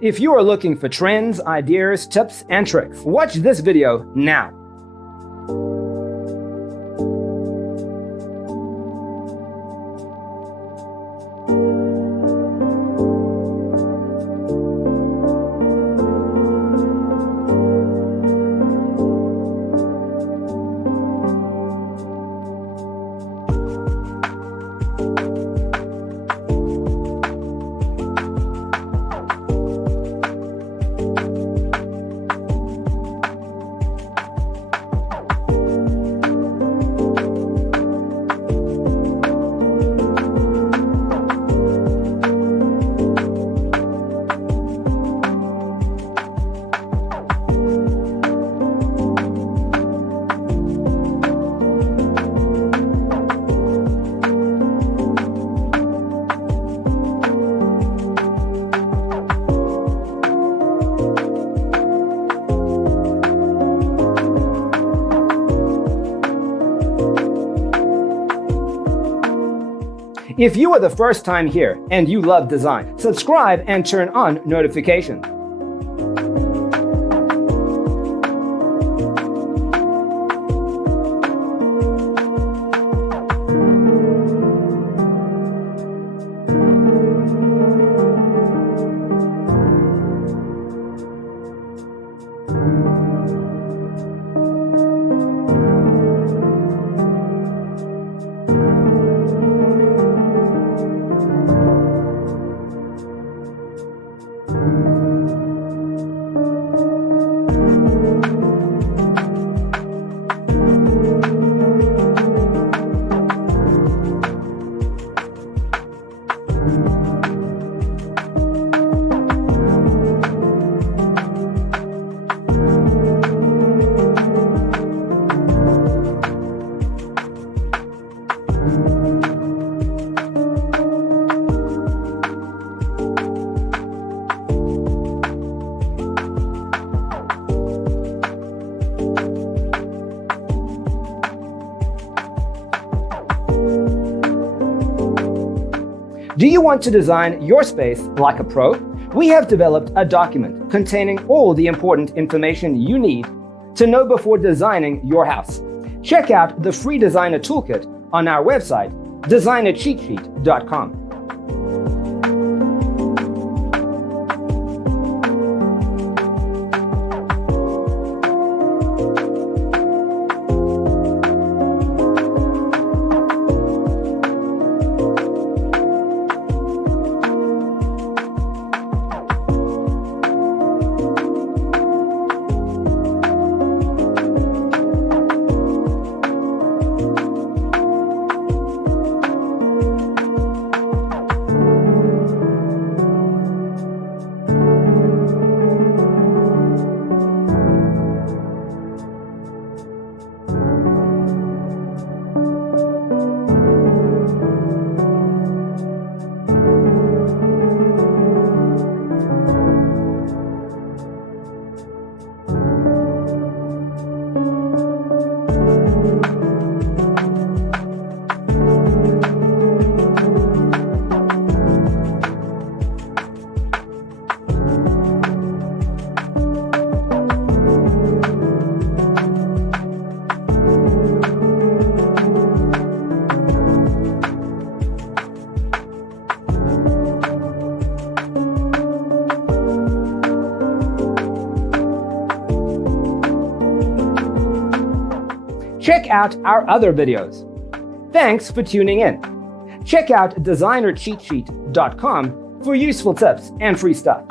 If you are looking for trends, ideas, tips, and tricks, watch this video now. If you are the first time here and you love design, subscribe and turn on notifications. Do you want to design your space like a pro? We have developed a document containing all the important information you need to know before designing your house. Check out the free designer toolkit on our website, designercheatsheet.com. Check out our other videos. Thanks for tuning in. Check out designercheatsheet.com for useful tips and free stuff.